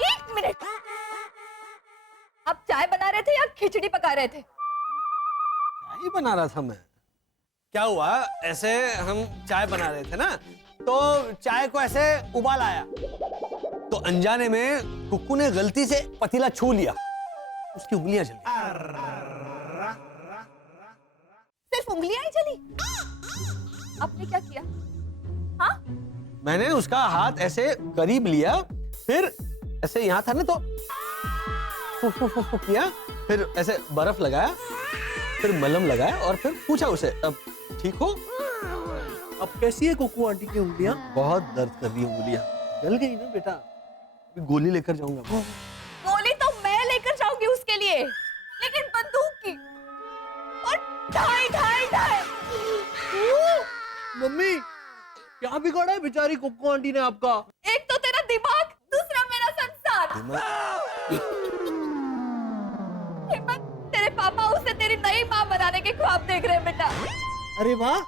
एक मिनट, आप चाय बना रहे थे या खिचड़ी पका रहे थे? चाय बना रहा था मैं। क्या हुआ, ऐसे हम चाय बना रहे थे ना, तो चाय को ऐसे उबाल आया, तो अनजाने में कुक्कू ने गलती से पतीला छू लिया, उसकी उंगलियां जल गई। सिर्फ उंगलियां ही जली? आपने क्या किया? हाँ? मैंने उसका हाथ ऐसे करीब लिया, फिर ऐसे यहाँ था ना, तो फुक फुक फुक फुक किया, फिर ऐसे बर्फ लगाया, फिर मलहम लगाया और फिर पूछा उसे, अब ठीक हो? अब कैसी है कुक्कू आंटी की उंगलियां? बहुत दर्द कर रही है उंगलियां। जल गई ना बेटा, अभी गोली लेकर जाऊंगा। गोली तो मैं लेकर जाऊंगी उसके लिए, लेकिन बंदूक की, और ढाई ढाई ढाई। मम्मी, क्या बिगाड़ा है बेचारी कुक्कू आंटी ने आपका? एक तो तेरा दिमाग, दूसरा मेरा संसार। हेमंत, तेरे पापा उसे तेरी नई माँ बनाने के ख्वाब देख रहे हैं बेटा। अरे वाह।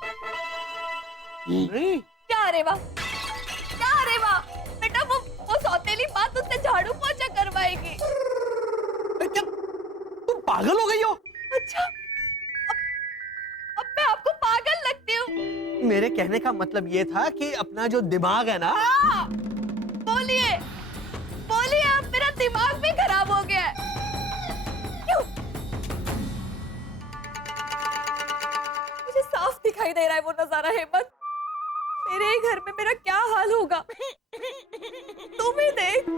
नहीं, क्या अरे वाह, क्या अरे वाह? बेटा वो सौतेली माँ तुझसे झाड़ू पोछा करवाएगी। क्या तुम पागल हो गई हो? अच्छा, अब मैं आपको पागल लगती हूँ? मेरे कहने का मतलब ये था कि अपना जो दिमाग है ना। हाँ, बोलिए बोलिए, अब मेरा दिमाग भी खराब हो गया है। क्यों? मुझे साफ दिखाई दे रहा है वो नजारा हेमंत। मेरे ही घर में मेरा क्या हाल होगा, तुम ही देख।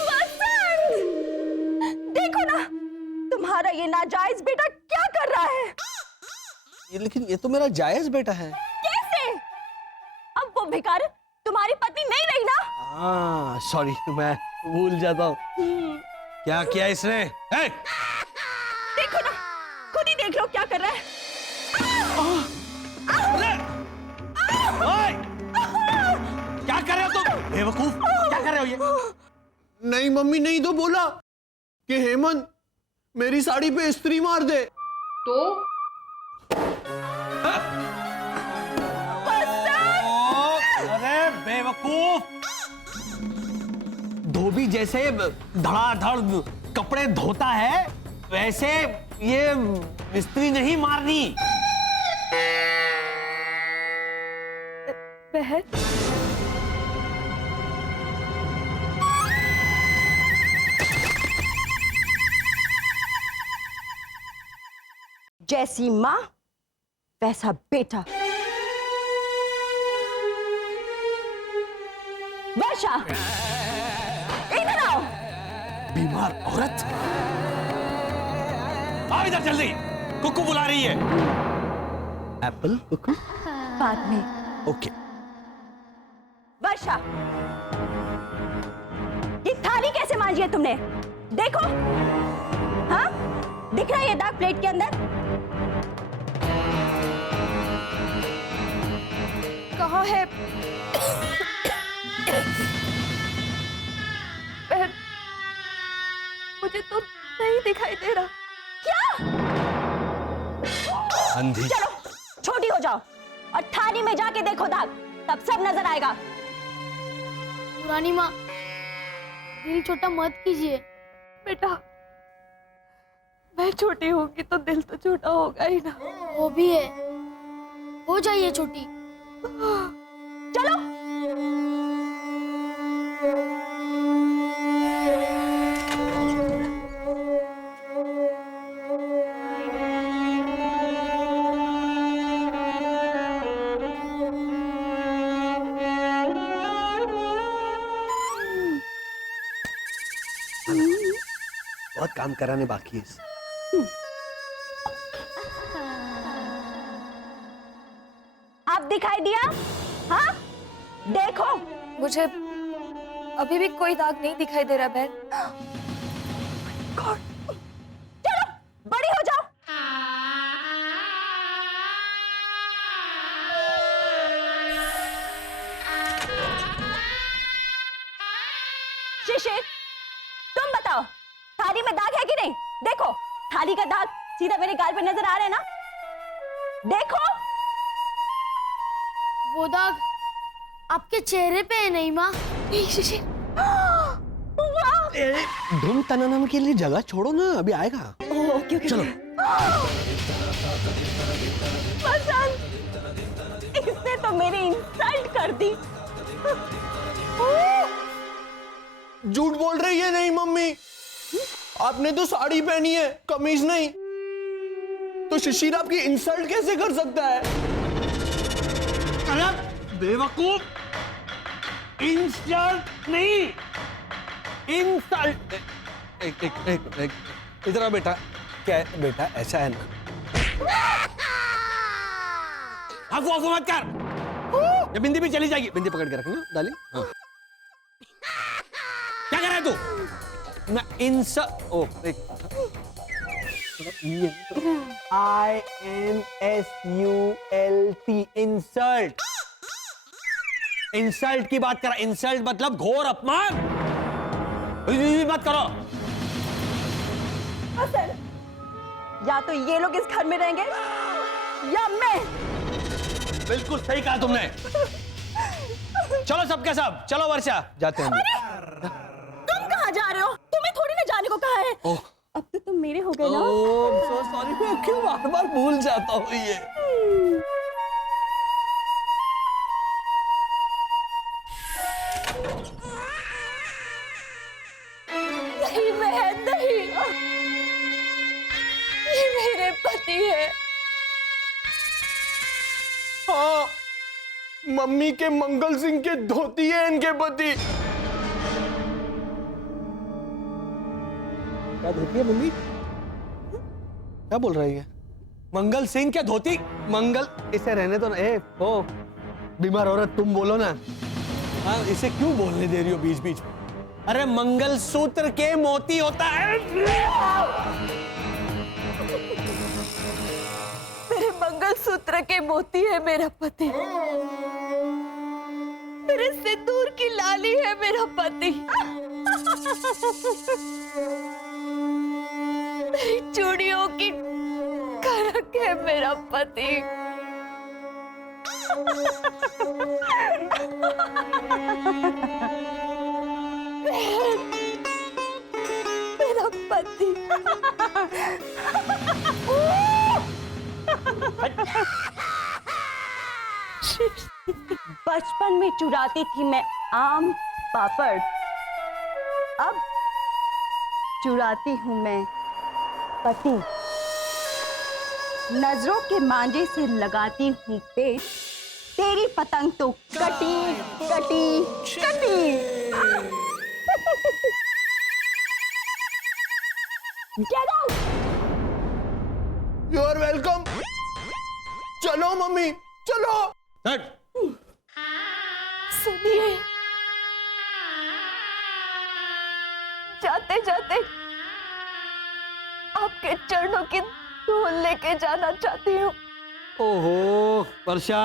वसंत, देखो ना, तुम्हारा ये नाजायज बेटा क्या कर रहा है। लेकिन ये तो मेरा जायज बेटा है। कैसे? अब वो भिखारी तुम्हारी पत्नी नहीं रही ना? हाँ सॉरी, मैं भूल जाता हूँ। क्या किया इसने? है? देखो ना, खुद ही देख लो क्या कर रहा है। ओए! क्या कर रहे हो तुम? बेवकूफ, क्या कर रहे हो ये? नहीं मम्मी, नहीं तो बोला कि हेमंत मेरी साड़ी पे इस्त्री मार दे। तो अरे बेवकूफ, धोबी जैसे धड़ाधड़ कपड़े धोता है, वैसे ये इस्त्री नहीं मारनी। बहन, जैसी माँ वैसा बेटा। वर्षा, इधर आओ। बीमार औरत, आओ इधर जल्दी, कुक्कू बुला रही है। एप्पल कुक्कू? बाद में। ओके। वर्षा, ये थाली कैसे मांजी है तुमने? देखो, हाँ, दिख रहा है ये दाग प्लेट के अंदर? कहाँ है? बहन, मुझे तो नहीं दिखाई दे रहा। क्या? अंधी। चलो, छोटी हो जाओ और थाली में जाके देखो दाग, तब सब नजर आएगा। पुरानी माँ, दिल छोटा मत कीजिए। बेटा, मैं छोटी होगी तो दिल तो छोटा होगा ही ना। वो भी है, हो जाइए छोटी। चलो। बहुत काम कराने बाकी है। अब दिखाई दिया? हाँ, देखो। मुझे अभी भी कोई दाग नहीं दिखाई दे रहा बहन। चलो, बड़ी हो जाओ। शिशिर, तुम बताओ, थाली में दाग है कि नहीं? देखो, थाली का दाग सीधा मेरे गाल पे नजर आ रहा है ना? देखो। वो दाग आपके चेहरे पे है नहीं माँ। धूम तनानम के लिए जगह छोड़ो ना, अभी आएगा। Okay okay. चलो। बसंत, इसने तो मेरी इंसल्ट कर दी। झूठ बोल रही है नहीं मम्मी, आपने तो साड़ी पहनी है, कमीज नहीं। तो शिशिर आपकी इंसल्ट कैसे कर सकता है? अरे बेवकूफ, इंसल्ट नहीं, इंसल्ट। एक इधर आ बेटा। क्या है बेटा, ऐसा है ना, अफवाह मत कर। ये बिंदी भी चली जाएगी, बिंदी पकड़ के रखना डार्लिंग। हाँ। क्या कर रहा है तू? मैं INSULT, इंसल्ट। इंसल्ट की बात करा, इंसल्ट मतलब घोर अपमान। मत करो। बसंत, या तो ये लोग इस घर में रहेंगे या मैं। बिल्कुल सही कहा तुमने। चलो सबके सब, चलो वर्षा, जाते हैं हम। तुम कहाँ जा रहे हो? तुम्हें थोड़ी ना जाने को कहा है। ओह, अब तो तुम मेरे हो गए ना। सो सॉरी, मैं क्यों बार बार भूल जाता हूँ ये। नहीं बहन नहीं, ये मेरे पति है। हाँ, मम्मी के मंगल सिंह के धोती है इनके पति। क्या धोती है मम्मी? क्या बोल रही है? मंगल सिंह क्या धोती? मंगल, इसे रहने दो ना। ओ बीमार औरत, तुम बोलो ना। हाँ, इसे क्यों बोलने दे रही हो बीच बीच में? अरे मंगल सूत्र के मोती होता है। मेरे मंगलसूत्र के मोती है मेरा पति, मेरे सिंदूर की लाली है मेरा पति, मेरी चूड़ियों की खड़क है मेरा पति। मेरा पति। बचपन में चुराती थी मैं आम पापड़, अब चुराती हूं मैं पति। नजरों के मांझे से लगाती हूं पेट, तेरी पतंग तो कटी कटी कटी। Get out! You are welcome. चलो मम्मी, चलो। सुनिए, जाते जाते आपके चरणों की धूल लेके जाना चाहती हूँ। ओहो वर्षा,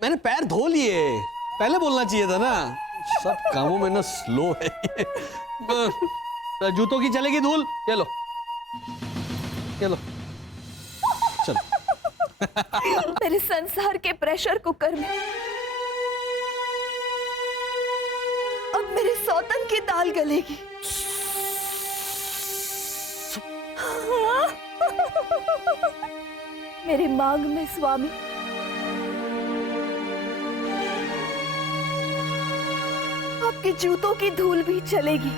मैंने पैर धो लिए, पहले बोलना चाहिए था ना। सब कामों में ना स्लो है ये। जूतों की चलेगी धूल। ये लो, ये लो, चलो। मेरे संसार के प्रेशर कुकर में अब मेरे सौतन की दाल गलेगी। मेरी मांग में स्वामी, आपके जूतों की धूल भी चलेगी।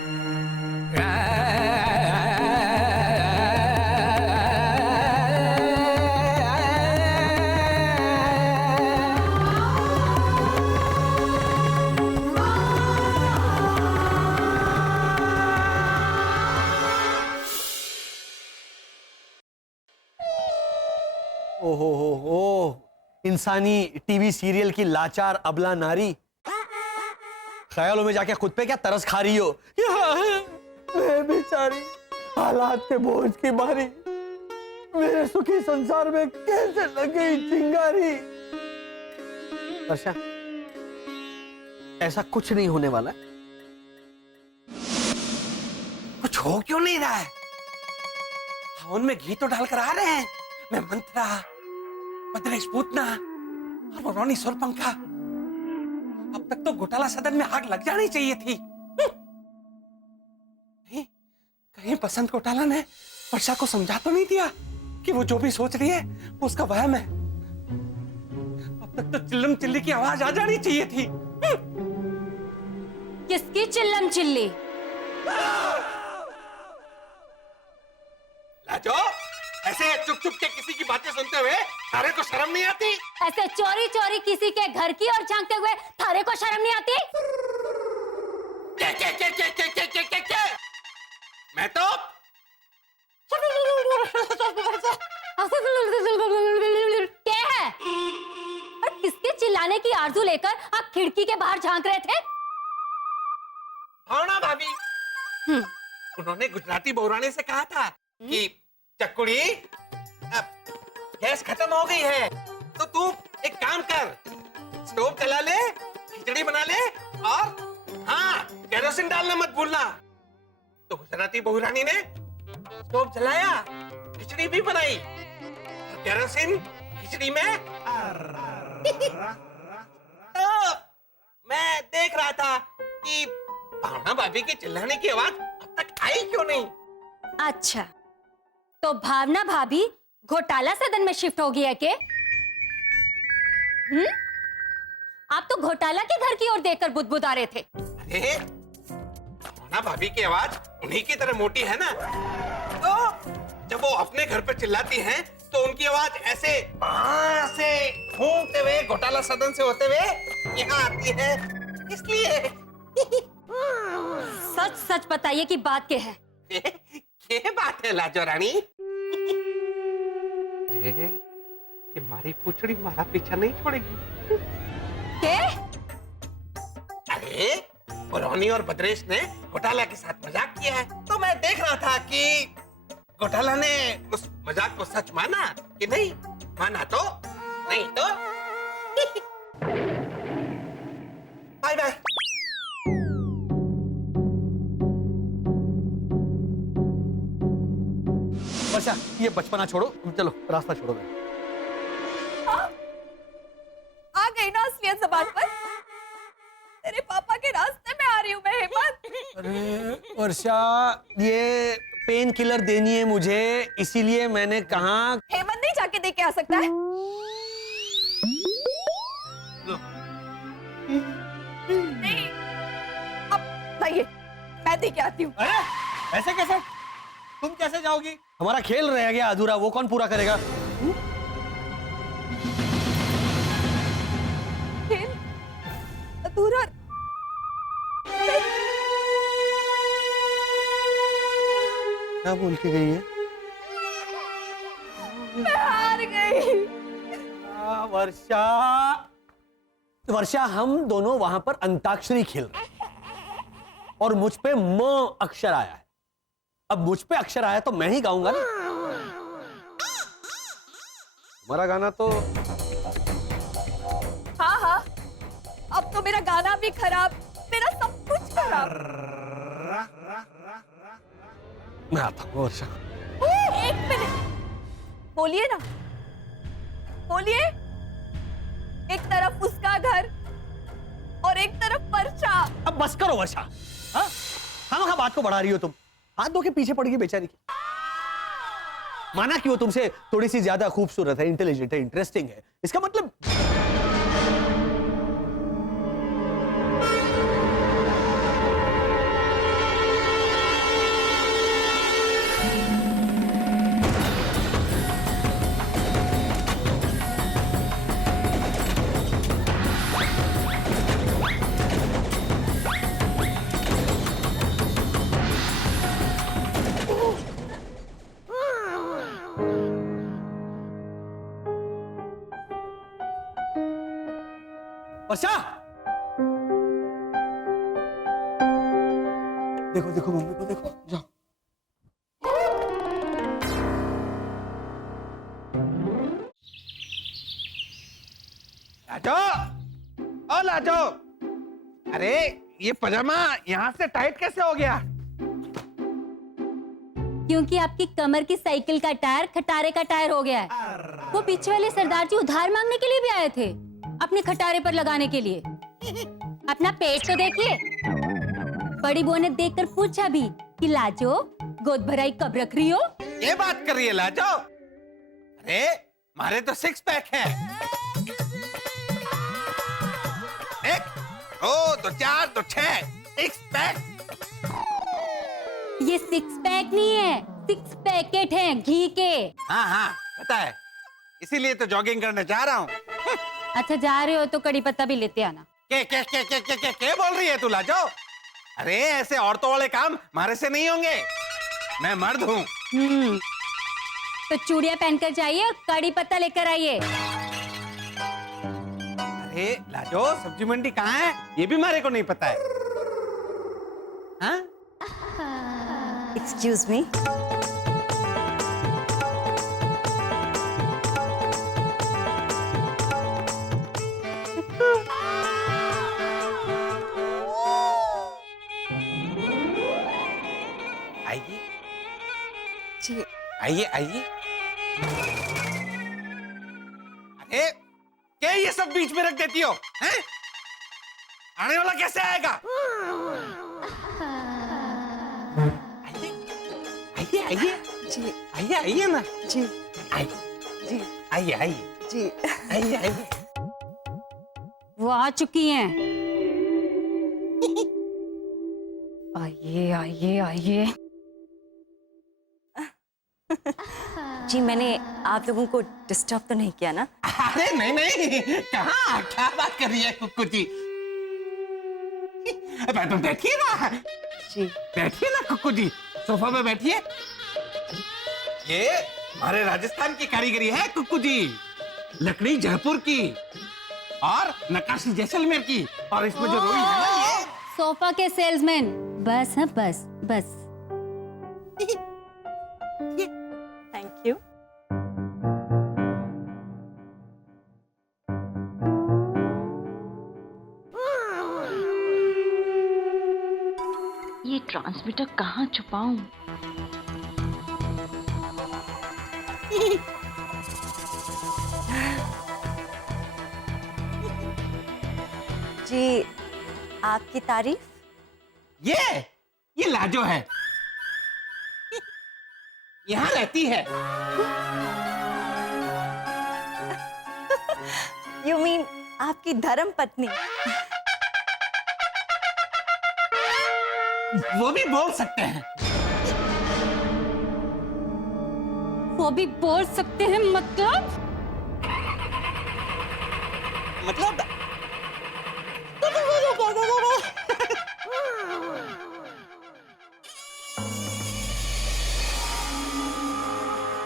ओहो, इंसानी टीवी सीरियल की लाचार अबला नारी, ख्यालों में जाके खुद पे क्या तरस खा रही हो? मैं बेचारी हालात के बोझ की मारी मेरे सुखी संसार में कैसे लग गई चिंगारी। वर्षा, ऐसा कुछ नहीं होने वाला। कुछ हो क्यों नहीं रहा है? हवन में घी तो डालकर आ रहे हैं। मैं मंत्रा, भद्रेश पूतना और रोनी सोलपंखा तक तो घोटाला सदन में आग लग जानी चाहिए थी। कहीं कहीं बसंत घोटाला ने वर्षा को समझा तो नहीं दिया कि वो जो भी सोच रही है वो उसका वहम है। अब तक तो चिल्लम चिल्ली की आवाज आ जानी चाहिए थी। किसकी चिल्लम चिल्ली? लाजो, ऐसे चुप चुप के किसी की बातें सुनते हुए थारे को शर्म नहीं आती? ऐसे चोरी चोरी किसी के घर की ओर झांकते हुए थारे को शर्म नहीं आती? क्या? मैं तो क्या है? और किसके चिल्लाने की आरजू लेकर आप खिड़की के बाहर झांक रहे थे? भावना भाभी, उन्होंने गुजराती बहुरानी से कहा था कि चक्कुड़ी अब गैस खत्म हो गई है तो तू एक काम कर, स्टोव जला ले, खिचड़ी बना ले और हाँ केरोसिन डालना मत भूलना। तो गुजराती बहुरानी ने स्टोव जलाया, खिचड़ी भी बनाई, केरोसिन खिचड़ी में तो मैं देख रहा था कि भावना भाभी की चिल्लाने की आवाज अब तक आई क्यों नहीं। अच्छा, तो भावना भाभी घोटाला सदन में शिफ्ट हो गई है के? आप तो घोटाला के घर की ओर देखकर बुदबुदा रहे थे। अरे भावना भाभी की आवाज उन्हीं की तरह मोटी है ना, तो जब वो अपने घर पर चिल्लाती हैं तो उनकी आवाज ऐसे वहां से घूमते हुए घोटाला सदन से होते हुए यहाँ आती है, इसलिए। सच सच बताइए कि बात क्या है? ये बात है लाजो रानी। ये मारी पूछड़ी मारा पीछा नहीं छोड़ेगी। क्या? अरे रोनी और भद्रेश ने घोटाला के साथ मजाक किया है, तो मैं देख रहा था कि घोटाला ने उस मजाक को सच माना कि नहीं। माना तो नहीं तो बाय बाय। वर्षा, ये बचपना छोड़ो, चलो रास्ता छोड़ो। आ गई ना असलियत ज़बान पर। तेरे पापा के रास्ते में आ रही हूँ मैं हेमंत। अरे वर्षा, ये पेन किलर देनी है मुझे, इसीलिए मैंने कहा। हेमंत नहीं जाके दे के आ सकता है? नहीं, अब लाइए, मैं दे के आती हूँ। अरे ऐसे कैसे? तुम कैसे जाओगी? हमारा खेल रह गया अधूरा, वो कौन पूरा करेगा? खेल अधूरा? क्या बोल के गई है? मैं हार गई। वर्षा, वर्षा, हम दोनों वहां पर अंताक्षरी खेल रहे हैं और मुझ पे म अक्षर आया है। अब मुझ पे अक्षर आया तो मैं ही गाऊंगा ना। हमारा गाना तो हाँ हाँ, अब तो मेरा गाना भी खराब, मेरा सब कुछ खराब। मैं आता हूँ वर्षा। एक मिनट, बोलिए ना, बोलिए। एक तरफ उसका घर और एक तरफ पर्चा। अब बस करो वर्षा, हाँ? हाँ, बात को बढ़ा रही हो तुम। हाथ धो के पीछे पड़ गई बेचारी की। माना कि वो तुमसे थोड़ी सी ज्यादा खूबसूरत है, इंटेलिजेंट है, इंटरेस्टिंग है, इसका मतलब वर्षा, देखो देखो मम्मी को देखो, जाओ। लाजो, ओ लाजो, अरे ये पजामा यहाँ से टाइट कैसे हो गया? क्योंकि आपकी कमर की साइकिल का टायर खटारे का टायर हो गया है। वो पीछे वाले सरदार जी उधार मांगने के लिए भी आए थे, अपने खटारे पर लगाने के लिए। अपना पेट तो देखिए। बड़ी बहू ने देखकर पूछा भी कि लाजो गोद भराई कब रख रही हो। ये बात कर रही है लाजो? अरे मारे तो 6 पैक है। 1 2 तो 4 तो 6 6 पैक। ये 6 पैक नहीं है, 6 पैकेट हैं घी के। हाँ हाँ पता है, इसीलिए तो जॉगिंग करने जा रहा हूँ। अच्छा जा रहे हो तो कड़ी पत्ता भी लेते आना। क्या बोल रही है तू लाजो? अरे ऐसे औरतों वाले काम हमारे से नहीं होंगे, मैं मर्द हूँ। तो चूड़ियां पहनकर जाइए और कड़ी पत्ता लेकर आइए। अरे लाजो सब्जी मंडी कहाँ है ये भी हमारे को नहीं पता है। हाँ? Excuse me. आइए जी आइए आइए। अरे क्या ये सब बीच में रख देती हो हैं? आने वाला कैसे आएगा? आइए आइए जी आइए आइए ना। जी आइए जी आइए आइए जी आइए आइए। वो आ चुकी हैं। आइए आइए आइए। जी मैंने आप लोगों को डिस्टर्ब तो नहीं किया ना? अरे नहीं नहीं, कहाँ क्या बात कर रही है कुक्कू जी? बैठिए ना। जी बैठिए ना कुक्कू जी, सोफा में बैठिए। ये हमारे राजस्थान की कारीगरी है कुक्कू जी, लकड़ी जयपुर की और नक्काशी जैसलमेर की, और इसमें जो रोई है ना ये सोफा के सेल्समैन। बस हाँ बस बस। Thank you. ये ट्रांसमीटर कहाँ छुपाऊं? जी आपकी तारीफ। ये लाजो है, यहाँ रहती है। यू मीन आपकी धर्म पत्नी? वो भी बोल सकते हैं। वो भी बोल सकते हैं मतलब?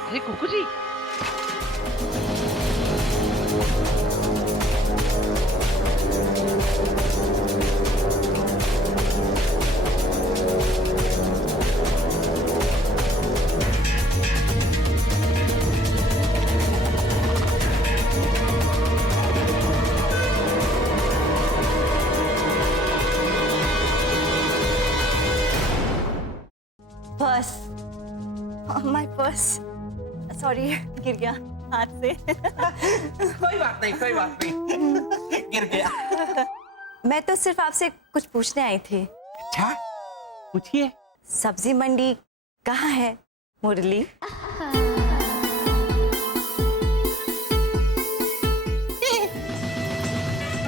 अरे कुकू जी, पर्स। My purse. सॉरी गिर गया हाथ से। कोई बात नहीं गिर गया। मैं तो सिर्फ आपसे कुछ पूछने आई थी। अच्छा पूछिए। सब्जी मंडी कहाँ है मुरली?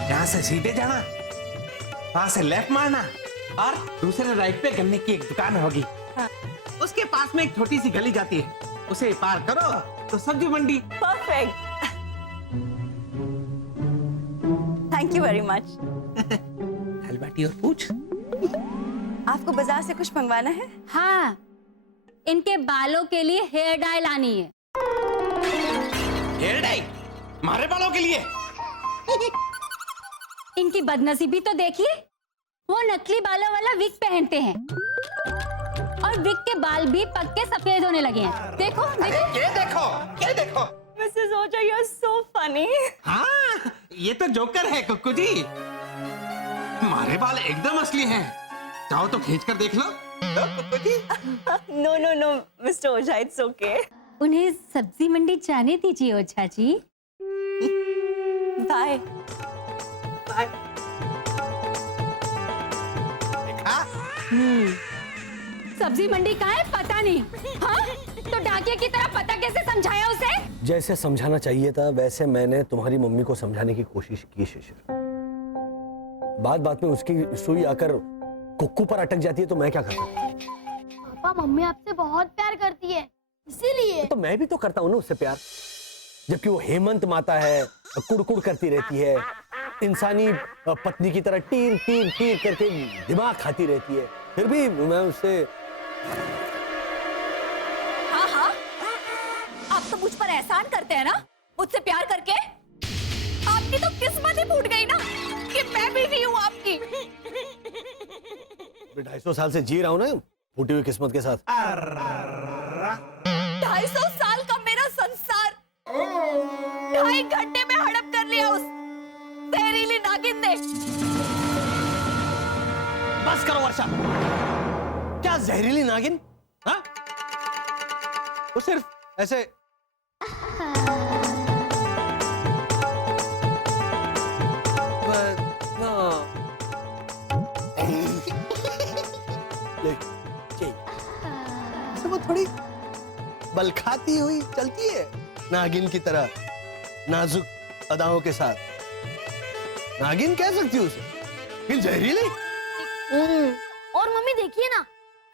यहाँ से सीधे जाना, वहां से लेफ्ट मारना और दूसरे राइट पे गन्ने की एक दुकान होगी। हाँ। उसके पास में एक छोटी सी गली जाती है, उसे पार करो तो सब्जी मंडी। Perfect. Thank you very much. दाल बाटी और पूछ। आपको बाजार से कुछ मंगवाना है? हाँ, इनके बालों के लिए हेयर डाई लानी है। हेयर डाई हमारे बालों के लिए? इनकी बदनसीबी तो देखिए, वो नकली बालों वाला विग पहनते हैं और विग के बाल भी पक के सफेद होने लगे हैं। देखो देखो। ये देखो। Mrs Ojha, you are so funny. हाँ, ये तो जोकर है कुक्कू जी। हमारे बाल एकदम असली हैं। चाहो तो खींच कर देख लो। लो Kukku ji. No no no mister Ojha, it's okay. उन्हें सब्जी मंडी जाने दीजिए ओझा जी। बाय। बाय। सब्जी मंडी कहाँ है पता नहीं। हाँ तो डाकिया की तरह पता कैसे समझाया उसे? जैसे समझाना चाहिए था वैसे मैंने तुम्हारी मम्मी को समझाने की कोशिश की शिशिर। बात बात में उसकी सुई आकर कुक्कू पर अटक जाती है तो मैं क्या करता हूँ? पापा मम्मी आपसे बहुत प्यार करती है इसीलिए। तो मैं भी तो करता हूँ ना उससे प्यार, जबकि वो हेमंत माता है, कुड़कुड़ करती रहती है, इंसानी पत्नी की तरह टीर टीर टीर करके दिमाग खाती रहती है, फिर भी मैं उससे। हाँ हाँ, आप तो मुझ पर एहसान करते हैं ना मुझसे प्यार करके। आपकी तो किस्मत ही फूट गई ना कि मैं बीवी हूँ आपकी। 250 साल से जी रहा हूँ ना फूटी हुई किस्मत के साथ। 250 साल का मेरा संसार 2.5 घंटे में हड़प कर लिया उस जहरीली नागिन ने। बस करो वर्षा, क्या जहरीली नागिन? हाँ? वो सिर्फ ऐसे वो थोड़ी बल खाती हुई चलती है नागिन की तरह, नाजुक अदाओं के साथ। नागिन कह सकती हूँ उसे, लेकिन जहरीली। और मम्मी देखिए ना,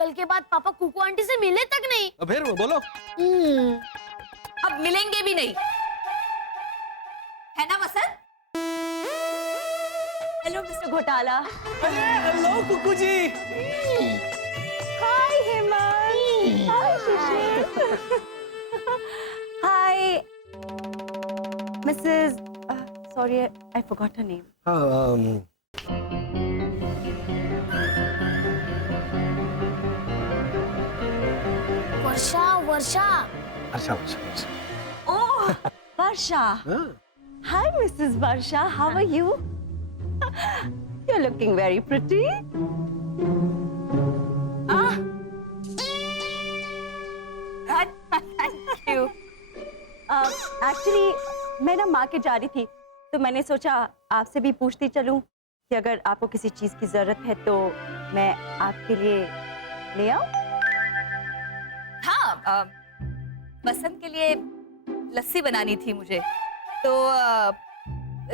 कल के बाद पापा कुकू आंटी से मिले तक नहीं। अब फिर वो बोलो। अब मिलेंगे भी नहीं, है ना Vasant? Hello mister Ghotala. Hello Kuku ji. Hi Hemant. Hi Shishir. Hi mrs, sorry I forgot her name. Varsha Varsha. अच्छा अच्छा। ओह वर्षा। Hi Mrs. Varsha, how are you? You're looking very pretty. Thank you. Actually मैं ना मार्केट जा रही थी तो मैंने सोचा आपसे भी पूछती चलूं कि अगर आपको किसी चीज की जरूरत है तो मैं आपके लिए ले आऊं? हाँ, वसंत के लिए लस्सी बनानी थी मुझे, तो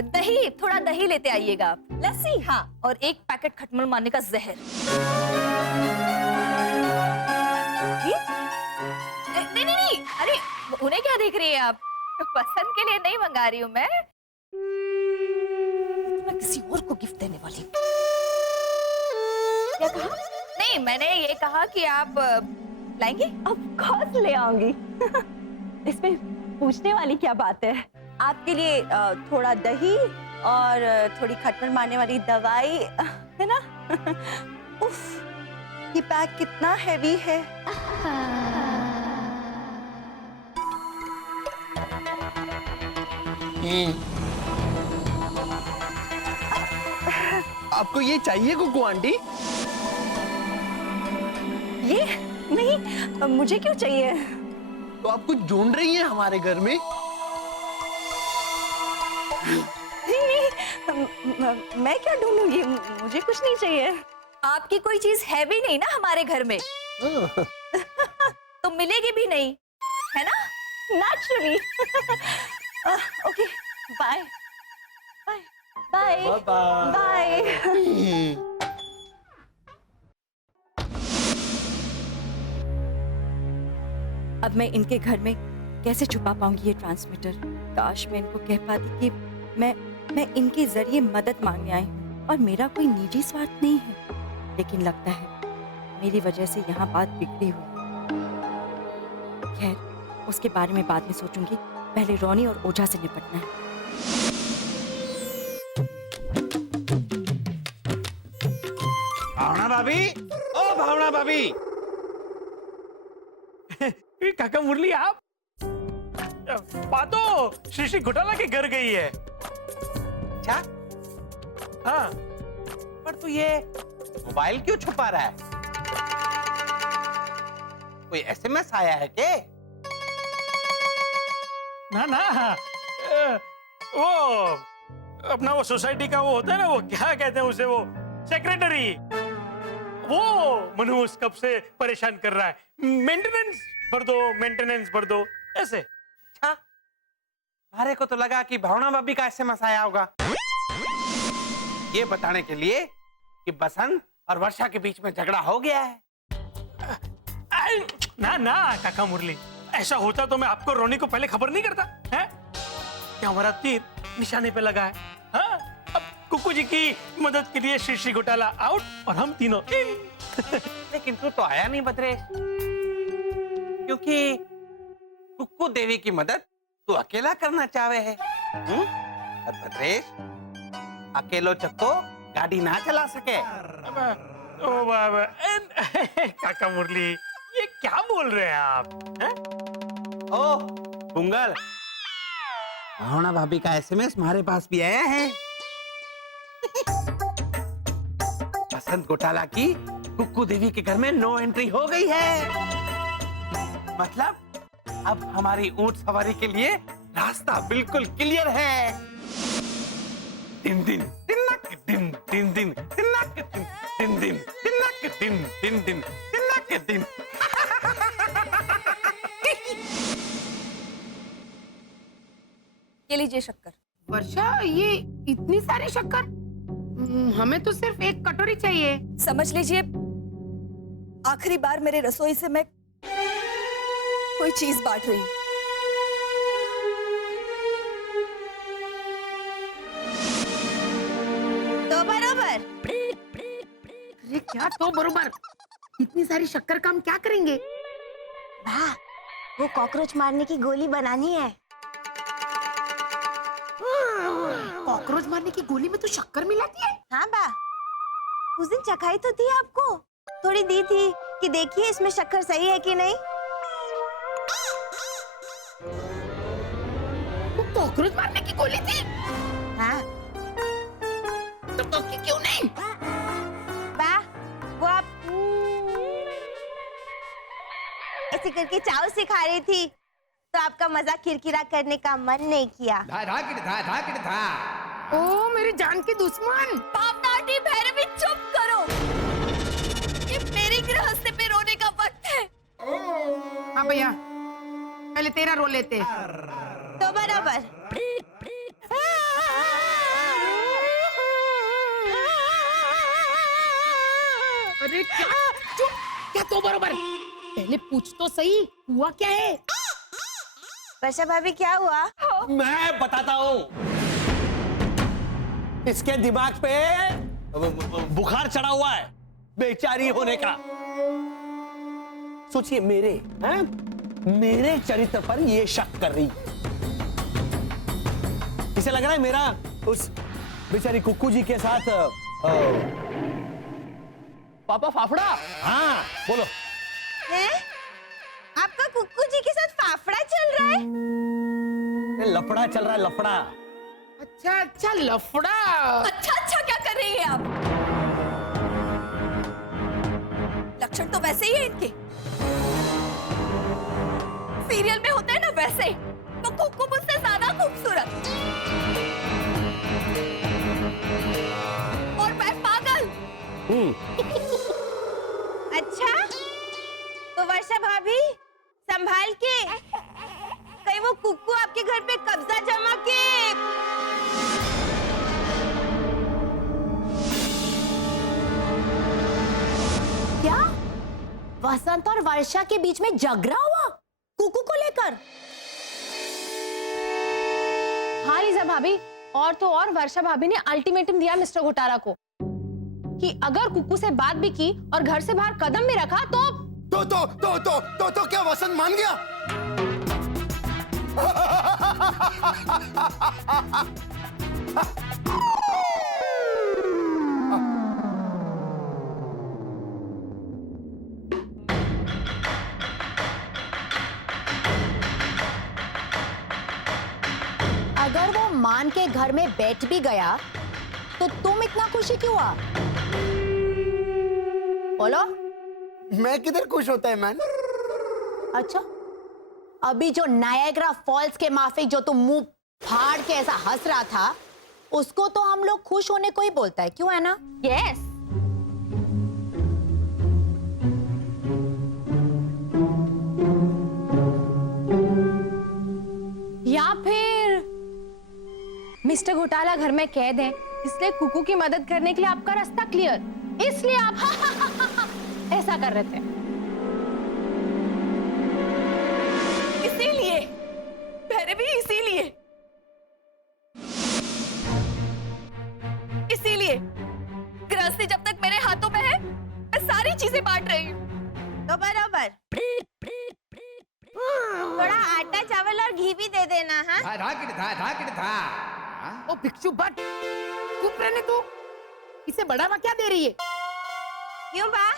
दही, थोड़ा दही लेते आइएगा आप। लस्सी? हाँ, और 1 पैकेट खटमल मारने का जहर। नहीं नहीं नहीं, अरे उन्हें क्या देख रही है आप? वसंत के लिए नहीं मंगा रही हूँ मैं किसी और को गिफ्ट देने वाली। क्या कहा? नहीं, मैंने ये कहा कि आप लाएंगे? Of course ले आऊंगी। इसमें पूछने वाली क्या बात है? आपके लिए थोड़ा दही और थोड़ी खटमल मारने वाली दवाई, है ना? उफ, ये पैक कितना हैवी है। आपको ये चाहिए कुकू आंटी? ये नहीं, मुझे क्यों चाहिए? तो आप कुछ ढूंढ रही हैं हमारे घर में? नहीं, मैं क्या ढूंढूंगी? मुझे कुछ नहीं चाहिए। आपकी कोई चीज है भी नहीं ना हमारे घर में, तो मिलेगी भी नहीं, है ना? Naturally. Okay, bye bye bye bye. अब मैं इनके घर में कैसे छुपा पाऊंगी ये ट्रांसमीटर? काश मैं इनको कह पाती कि मैं इनके जरिए मदद मांगने आई हूँ और मेरा कोई निजी स्वार्थ नहीं है, लेकिन लगता है मेरी वजह से यहाँ बात बिगड़ी हुई। खैर, उसके बारे में बाद में सोचूंगी, पहले रोनी और ओझा से निपटना है। भावना भाभी, ओ भावना भाभी। काका मुरली, आप पातो श्री घोटाला के घर गई है। क्या? हाँ, पर तू ये मोबाइल क्यों छुपा रहा है? कोई एसएमएस आया है क्या? ना ना, वो अपना वो सोसाइटी का वो होता है ना, वो क्या कहते हैं उसे, वो सेक्रेटरी, वो मनहूस कब से परेशान कर रहा है, मेंटेनेंस भर दो ऐसे। अच्छा, हमारे को तो लगा कि भावना भाभी का एसएमएस आया होगा ये बताने के लिए कि बसंत और वर्षा के बीच में झगड़ा हो गया है। ना ना काका मुरली, ऐसा होता तो मैं आपको रोने को पहले खबर नहीं करता है? क्या हमारा तीर निशाने पे लगा है? हाँ? अब कुकू जी की मदद के लिए शीशी घोटाला आउट और हम तीनों इन। लेकिन तू तो आया नहीं भद्रेश, क्योंकि कुक्कू देवी की मदद तू अकेला करना चाहे है। और भद्रेश अकेलो चक्को गाड़ी ना चला सके। ओ बाबा, काका मुरली ये क्या बोल रहे हैं आप? हैं? ओ पुंगल, भावना भाभी का एसएमएस हमारे पास भी आया है। बसंत घोटाला की कुक्कू देवी के घर में नो एंट्री हो गई है। मतलब अब हमारी ऊंट सवारी के लिए रास्ता बिल्कुल क्लियर है। दिन दिन तिनक दिन दिन दिन तिनक दिन दिन तिनक दिन दिन दिन तिनक दिन। ये लीजिए शक्कर। वर्षा, ये इतनी सारी शक्कर? हमें तो सिर्फ एक कटोरी चाहिए। समझ लीजिए आखिरी बार मेरे रसोई से मैं कोई चीज बांट रही हूँ। तो बरोबर। अरे क्या तो बरोबर? इतनी सारी शक्कर का हम क्या करेंगे? वाह, वो कॉकरोच मारने की गोली बनानी है। कॉकरोच मारने की गोली में तो शक्कर मिलाती है? हाँ बा, उस दिन चखाई तो थी आपको, थोड़ी दी थी कि देखिए इसमें शक्कर सही है कि नहीं। वो कॉकरोच मारने की गोली थी? हाँ। तो क्यों नहीं? बा, वो आप ऐसे करके चाव सिखा रही थी तो आपका मजाक किरकिरा करने का मन नहीं किया। ओ मेरी जान की दुश्मन! पावनाटी भैरवी, चुप करो। ये मेरी गृहस्थी पे रोने का वक्त है। हाँ भैया, पहले तेरा रो लेते हैं। तो बराबर। अरे क्या? चुप! क्या तो बराबर? पहले पूछ तो सही, हुआ क्या है? वर्षा भाभी क्या हुआ? मैं बताता हूँ। इसके दिमाग पे बुखार चढ़ा हुआ है बेचारी होने का। सोचिए मेरे चरित्र पर ये शक कर रही है। इसे लग रहा है मेरा उस बेचारी कुक्कू जी के साथ पापा फाफड़ा। हाँ बोलो। हैं? आपका कुक्कू जी के साथ फाफड़ा चल रहा है? लफड़ा चल रहा है, लफड़ा। अच्छा लफड़ा। अच्छा क्या कर रही है आप? लक्षण तो वैसे ही है इनके, सीरियल में होते हैं ना वैसे। तो कुक्कू मुझसे ज्यादा खूबसूरत और मैं पागल। अच्छा, तो वर्षा भाभी संभाल के, कहीं वो कुक्कू आपके घर पे कब्जा जमा के। क्या वसंत और वर्षा के बीच में झगड़ा हुआ कुकू को लेकर? हाँ लीजा भाभी, और तो और वर्षा भाभी ने अल्टीमेटम दिया मिस्टर घोटाला को कि अगर कुकू से बात भी की और घर से बाहर कदम भी रखा तो क्या वसंत मान गया? अगर वो मान के घर में बैठ भी गया तो तुम इतना खुशी क्यों हुआ? बोलो। मैं किधर खुश होता है मैन? अच्छा, अभी जो नायग्रा फॉल्स के माफिक जो तुम मुंह फाड़ के ऐसा हंस रहा था, उसको तो हम लोग खुश होने को ही बोलता है, क्यों है ना? यस, मिस्टर घोटाला घर में कैद है, इसलिए कुकू की मदद करने के लिए आपका रास्ता क्लियर, इसलिए आप ऐसा कर रहे थे। इसीलिए भैरवी, इसीलिए गृहस्थी जब तक मेरे हाथों में है मैं सारी चीजें बांट रही हूँ। तो बराबर थोड़ा आटा चावल और घी भी दे देना। हाँ ओ भिक्षु भट्ट, चुप रहने तू, इसे बढ़ावा क्या दे रही है? क्यों बा?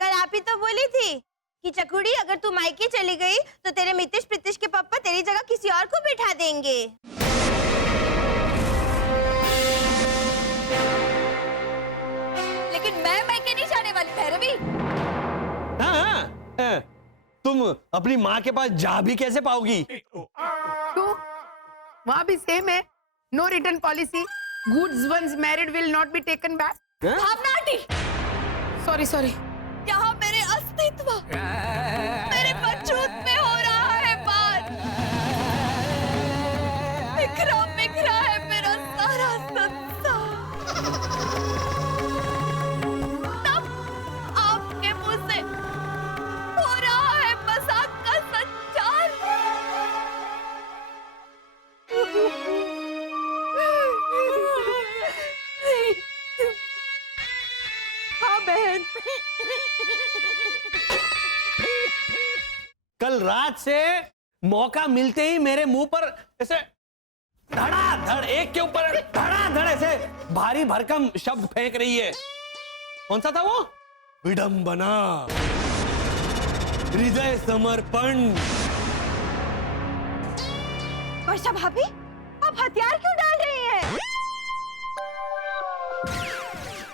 कल आप ही तो बोली थी कि चकुड़ी अगर तू मायके चली गई तो तेरे मितिश प्रीतिश के पापा तेरी जगह किसी और को बिठा देंगे। लेकिन मैं मायके नहीं जाने वाली भैरवी। हाँ, तुम अपनी माँ के पास जा भी कैसे पाओगी? तो वहाँ भी सेम है, no return policy, goods once married will not be taken back. Bhavna aunty, sorry यहाँ मेरे अस्तित्व, मेरे वजूद में हो रहा है बात। बिखरा बिखरा है मेरा सारा संसार। तब आपके मुंह से हो रहा है मजाक का संचार। हाँ बहन, कल रात से मौका मिलते ही मेरे मुंह पर ऐसे धड़ाधड़, एक के ऊपर धड़ाधड़ ऐसे भारी भरकम शब्द फेंक रही है। कौन सा था वो? विडंबना, हृदय समर्पण। वर्षा भाभी, आप हथियार क्यों डाल रही हैं?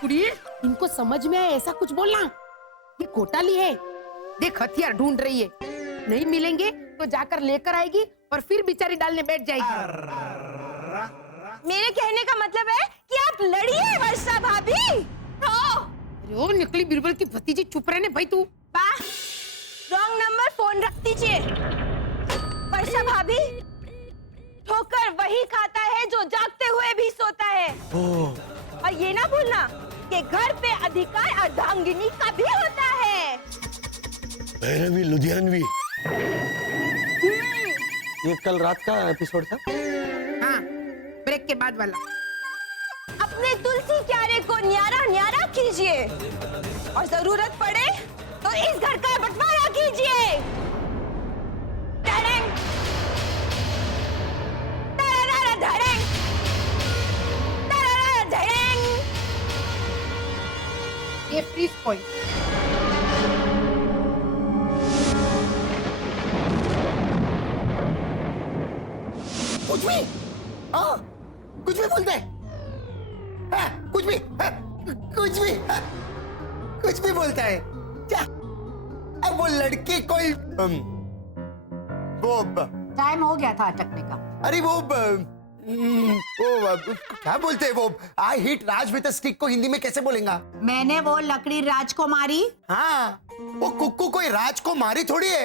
कुड़िए, इनको समझ में आए ऐसा कुछ बोलना। ये घोटाली है, देख हथियार ढूंढ रही है, नहीं मिलेंगे तो जाकर लेकर आएगी और फिर बेचारी डालने बैठ जाएगी। मेरे कहने का मतलब है कि आप लड़िए वर्षा भाभी। अरे ओ निकली बिरबल की भतीजी, चुप रहने भाई तू। रॉन्ग नंबर फोन रख दीजिए। वर्षा भाभी, ठोकर वही खाता है जो जागते हुए भी सोता है। और ये ना भूलना कि घर पे अधिकार अर्धांगिनी का भी होता है। भैरवी लुधियानवी, ये कल रात का एपिसोड था। हाँ, ब्रेक के बाद वाला। अपने तुलसी क्यारे को न्यारा न्यारा कीजिए और जरूरत पड़े तो इस घर का बंटवारा कीजिए। धड़ेंग, तररर धड़ेंग, तररर धड़ेंग। ये फ्रीज पॉइंट। कुछ भी बोलते हैं, कुछ भी बोलता है क्या? अब वो लड़की कोई वो टाइम हो गया था अटकने का। अरे वो क्या बोलते हैं वो, I hit Raj with a stick को हिंदी में कैसे बोलेगा? मैंने वो लकड़ी राज को मारी। हाँ, वो कुक्कू कोई राज को मारी थोड़ी है।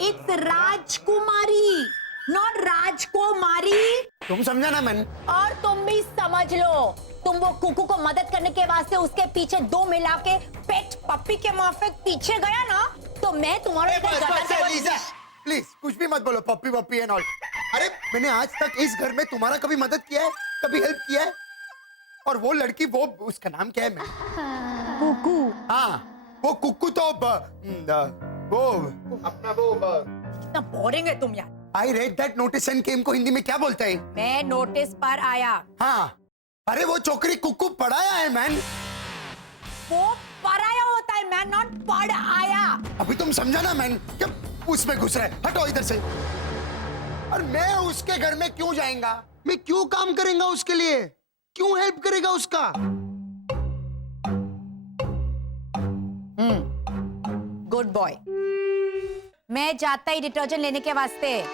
इट्स राजकुमारी, नॉट राजकुमारी। तुम समझा ना मैन? और तुम भी समझ लो, तुम वो कुकू को मदद करने के वास्ते उसके पीछे दो मिला के पेट पप्पी के माफिक पीछे गया ना, तो मैं तुम्हारे प्लीज कुछ भी मत बोलो, पप्पी पप्पी एंड ऑल। अरे मैंने आज तक इस घर में तुम्हारा कभी मदद किया है, कभी हेल्प किया है? और वो लड़की, वो उसका नाम क्या है? मैं कुकू। हाँ, वो कुक्कू तो वो अपना वो कितना बोरिंग है तुम यार। I read that notice and came को हिंदी में क्या बोलता है? मैं नोटिस पर आया। हाँ, अरे वो छोकरी कुक्कू पढ़ाया है मैन। वो पराया होता है मैन, नॉट पढ़ आया। अभी तुम समझा ना मैन? क्या उसमें घुस रहा है? हटो इधर से। और मैं उसके घर में क्यों जाएगा? मैं क्यों काम करेगा उसके लिए? क्यों हेल्प करेगा उसका? Good boy. मैं जाता ही डिटर्जेंट लेने के वास्ते।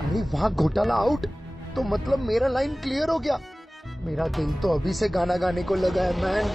अरे वाह, घोटाला आउट। तो मतलब मेरा लाइन क्लियर हो गया। मेरा दिल तो अभी से गाना गाने को लगा है मैन।